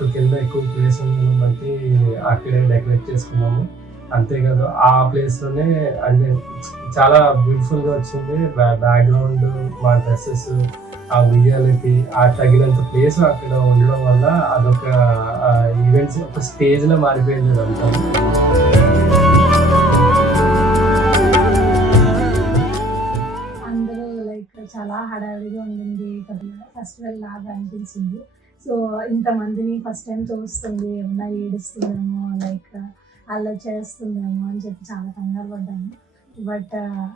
అక్కడికి వెళ్ళి ఎక్కువ ప్లేస్ ఉండడం బట్టి అక్కడే డెకరేట్ చేసుకున్నాము. అంతేకాదు ఆ ప్లేస్‌లోనే అంటే చాలా బ్యూటిఫుల్‌గా వచ్చింది. బ్యాక్‌గ్రౌండ్, మా డ్రెసెస్, ఆ ఉయ్యాలకి ఆ తగినంత ప్లేస్ అక్కడ ఉండడం వల్ల అదొక ఈవెంట్స్ ఒక స్టేజ్‌లా మారిపోయింది అదంతా. అందరూ లైక్ చాలా హడావిడిగా ఉండింది. కొద్దిగా ఫెస్టివల్ లాగా అనిపించింది. సో, ఇంతమందిని ఫస్ట్ టైమ్ చూస్తుంది. ఏమన్నా ఏడుస్తుందేమో, లైక్ అల్లరి చేస్తుందేమో అని చెప్పి చాలా కంగారు పడ్డాను. బట్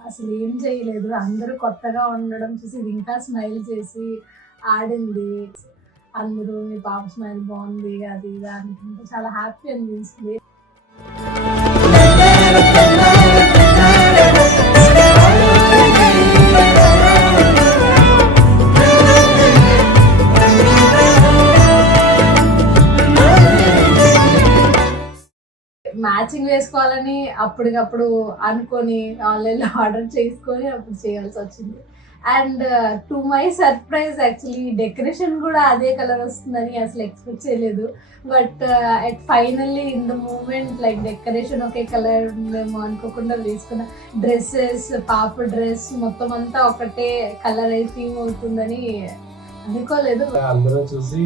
అసలు ఏం చేయలేదు. అందరూ కొత్తగా ఉండడం చూసి ఇది ఇంకా స్మైల్ చేసి ఆడింది. అందరూ మీ పాప స్మైల్ బాగుంది అది ఇది అనుకుంటే చాలా హ్యాపీ అనిపించింది. మ్యాచింగ్ వేసుకోవాలని అప్పటికప్పుడు అనుకొని ఆన్‌లైన్‌లో ఆర్డర్ చేసుకొని అప్పుడు చేయాల్సొచ్చింది. And to my surprise actually decoration కూడా అదే కలర్ వస్తుందని అసలు ఎక్స్‌పెక్ట్ చేయలేదు. But finally in the moment like decoration ఒకే కలర్ ఉందేమో అనుకోకుండా వేసుకున్న డ్రెసెస్, పాప డ్రెస్ మొత్తం అంతా ఒకటే కలర్ థీమ్ అవుతుందని అనుకోలేదు. అందరూ చూసి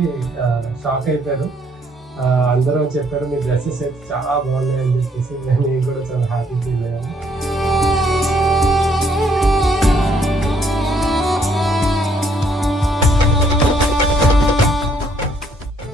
షాక్ అయిపోయారు. అందరూ చెప్పారు మీ డ్రెసెస్ అయితే చాలా బాగున్నాయి అని చెప్పేసి. నేను కూడా చాలా హ్యాపీ ఫీల్ అయ్యాను.